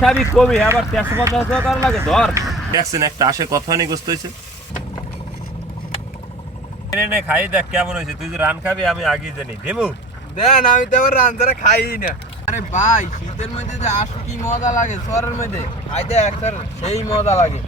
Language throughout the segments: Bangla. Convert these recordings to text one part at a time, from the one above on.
খাবি কবি আবার তেরোশো পঞ্চাশ টাকা করা লাগে ধর। দেখছেন একটা আসে কথা নেই গোস্ত হয়েছে। নে নে খাই দেখ কেমন হয়েছে। তুই যে রান খাবি আমি আগে জানি। দেবু দেন আমি তো আবার রান্দারা খাই না। আরে ভাই শীতের মধ্যে যে আসু কি মজা লাগে শহরের মধ্যে? খাইতে সেই মজা লাগে।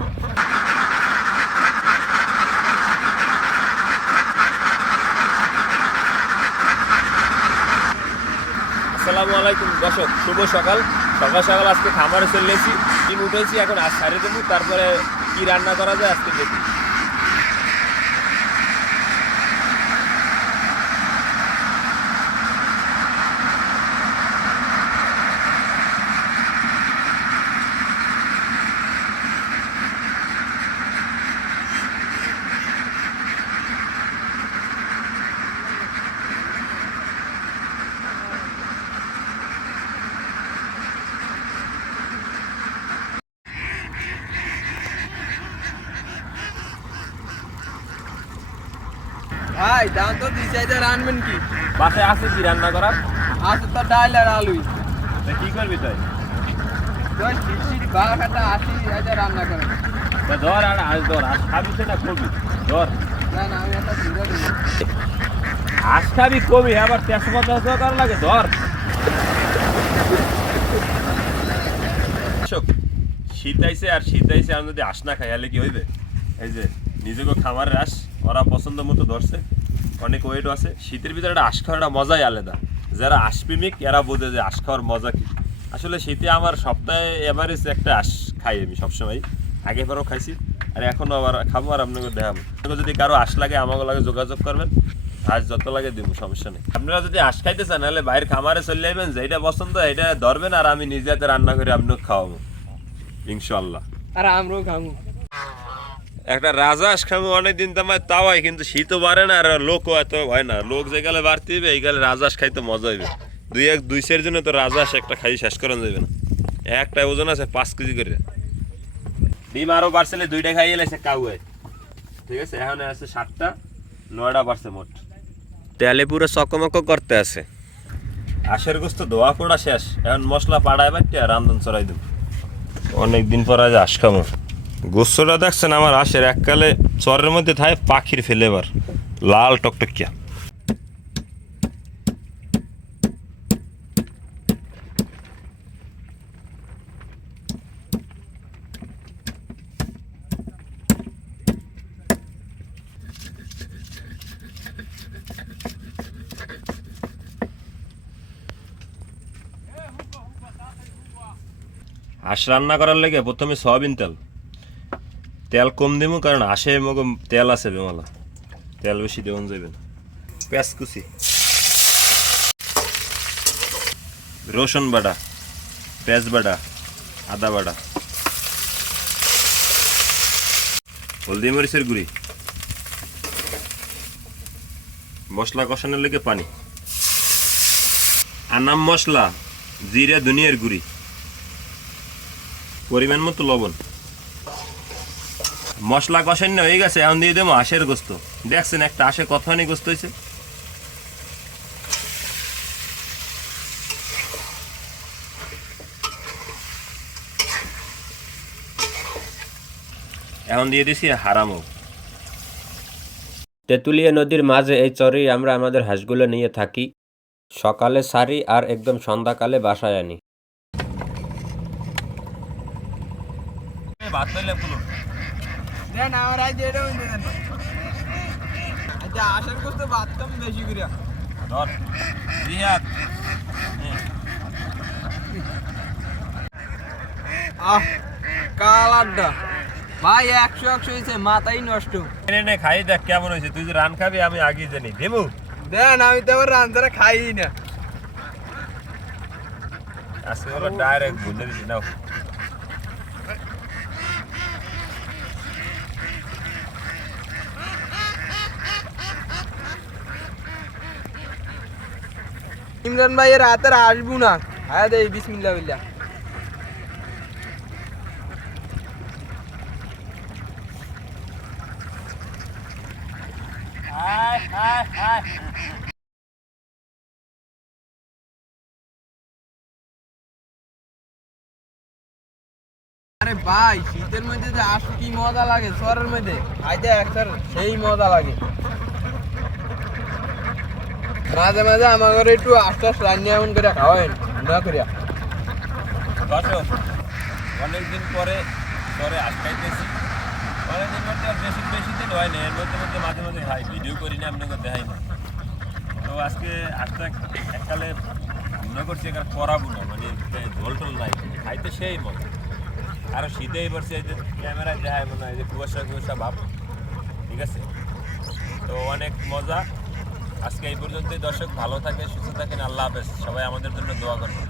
আসসালামু আলাইকুম দর্শক শুভ সকাল। সকাল সকাল আজকে খামারে চলে এসেছি, ডিম উঠেছি, এখন আর ছাড়ে দেবো, তারপরে কি রান্না করা যায় আজকে দেখি। ভাই দাম তো দুই চাইতে রানবেন কি? বাসায় আছে কি রান্না করার? আছে তো ডাল আর আলুই তা কি করবি তাই? দশ বিশ বারো খাটা আশি হাজার রান্না করেন। তা ধর আর আজ ধর আজ খাবি সে না কবি ধর। দেন আমি একটা দেবো আজ খাবি কবি আবার তেরোশো পঞ্চাশ টাকা লাগে ধর। শীত আইছে আর শীত আইছে আমি যদি আস না খাই তাহলে কি হইবে? এই যে নিজেকে খামারের আস ওরা পছন্দ মতো ধরছে, অনেক ওয়েটও আছে। শীতের ভিতরে একটা আশ খাওয়ার মজাই আলাদা। যারা আশ প্রেমিক, এরা বোঝে যে আশ খাওয়ার মজা কি। আসলে শীতে আমার সপ্তাহে এভারেজ একটা আশ খাই আমি সবসময়। আগে পরেও খাইছি, আর এখনও আবার খাব আর আপনাকে দেখাবো। যদি কারও আশ লাগে, আমাকে লাগে যোগাযোগ করবেন। আজ যত লাগে দিব, সমস্যা নেই। আপনারা যদি আশ খাইতে চান, তাহলে বাইরের খামারে চলে যাবেন যেটা পছন্দ এটা ধরবেন, আর আমি নিজে হাতে রান্না করে আপনাকে খাওয়াবো। ইনশাল্লাহ আর আমরাও খামু। একটা রাজাস খাব অনেকদিন তো আমার তাও হয় কিন্তু শীতও বাড়ে না আর লোকও এত হয় না। লোক যে গেলে বাড়তে হবে এই গেলে রাজাস খাইতে মজা হইবে। দুই এক দুই সের জন্য তো রাজাস একটা খাই শেষ করানো যাবে না। একটা ওজন আছে পাঁচ কেজি করে। ডিম আরও বাড়ছিলে দুইটা খাই এলে সে কাউ হয় ঠিক আছে এখন আছে সাতটা নয়টা বাড়ছে মোট। তেলে পুরো চকমক করতে আছে। আশের গোস্ত ধোয়া পোড়া শেষ। এখন মশলা পাড়ায় বাড়তে আর রান্ধন চড়াই দেব। অনেক দিন পর আজ আস খামো। গোস্তটা দেখছেন আমার আশের এককালে চরের মধ্যে থাকে পাখির ফ্লেভার লাল টকটকিয়া। হাঁস রান্না করার লেগে প্রথমে সয়াবিন তেল। তেল কম দিব কারণ হাঁসে মগ তেল আছে বেমালা। তেল বেশি দেওয়া যাবে না। পেঁয়াজ কুচি। রসুন বাটা, পেঁয়াজ বাটা, আদা বাটা। হলদি মরিচের গুঁড়ি। মশলা কষানোর লেগে পানি। আনাম মশলা, জিরা, ধনিয়ার গুঁড়ি। পরিমাণ মতো লবণ। মশলা কষান্য হয়ে গেছে এখন দিয়ে দেবো আশের গোস্ত। দেখছেন একটা আশে কতখানি গোস্ত হয়েছে। এখন দিয়ে দিছি হারামো তেঁতুলিয়া নদীর মাঝে এই চরেই আমরা আমাদের হাঁসগুলো নিয়ে থাকি। সকালে সারি আর একদম সন্ধ্যাকালে বাসায় আনি। আমার আজ এটা হইতে দেন। আচ্ছা আসার করতে ভাত বেশি করে ধর জিহাদ। আহ কালারটা ভাই একশো একশো হয়েছে মাথাই নষ্ট। এনে নে খাই দেখ কেমন হয়েছে তুই যে রান খাবি আমি আগে জানি। দেবো? দেন আমি তো আবার রান্দারা খাই না। আজকে ডাইরেক্ট ভুলে দিছি নাও। ইমরান ভাইয়ের হাতের আসব না। হ্যাঁ দে বিসমিল্লা বিল্লা। আয় ভাই, শীতের মধ্যে যে আসো কি মজা লাগে? শহরের মধ্যে। খাইতে একটার সেই মজা লাগে। মাঝে মাঝে আমার ঘরে একটু আস্তে আস্তে রান্না এমন করে খাওয়াইন না করিয়া। দর্শক, অনেকদিন পরে পরে আটকাইতেছি অনেকদিন মধ্যে বেশি বেশি দিন হয় না, এর মধ্যে মধ্যে মাঝে মাঝে খাই, ভিডিও করি না, আপনাকে দেখাই না। তো আজকে আটটা এককালে মনে করছি এখানে করাবো না মানে ঢোল টোল নাই, খাইতে সেই মজা আর শীতেই পড়ছে, এই যে ক্যামেরায় দেখায় মনে হয় যে কুয়াশা কুয়াশা ভাব, ঠিক আছে? তো অনেক মজা। আজকে এই পর্যন্তই। দর্শক, ভালো থাকে সুস্থ থাকেন। আল্লাহ হাফেজ। সবাই আমাদের জন্য দোয়া করবেন।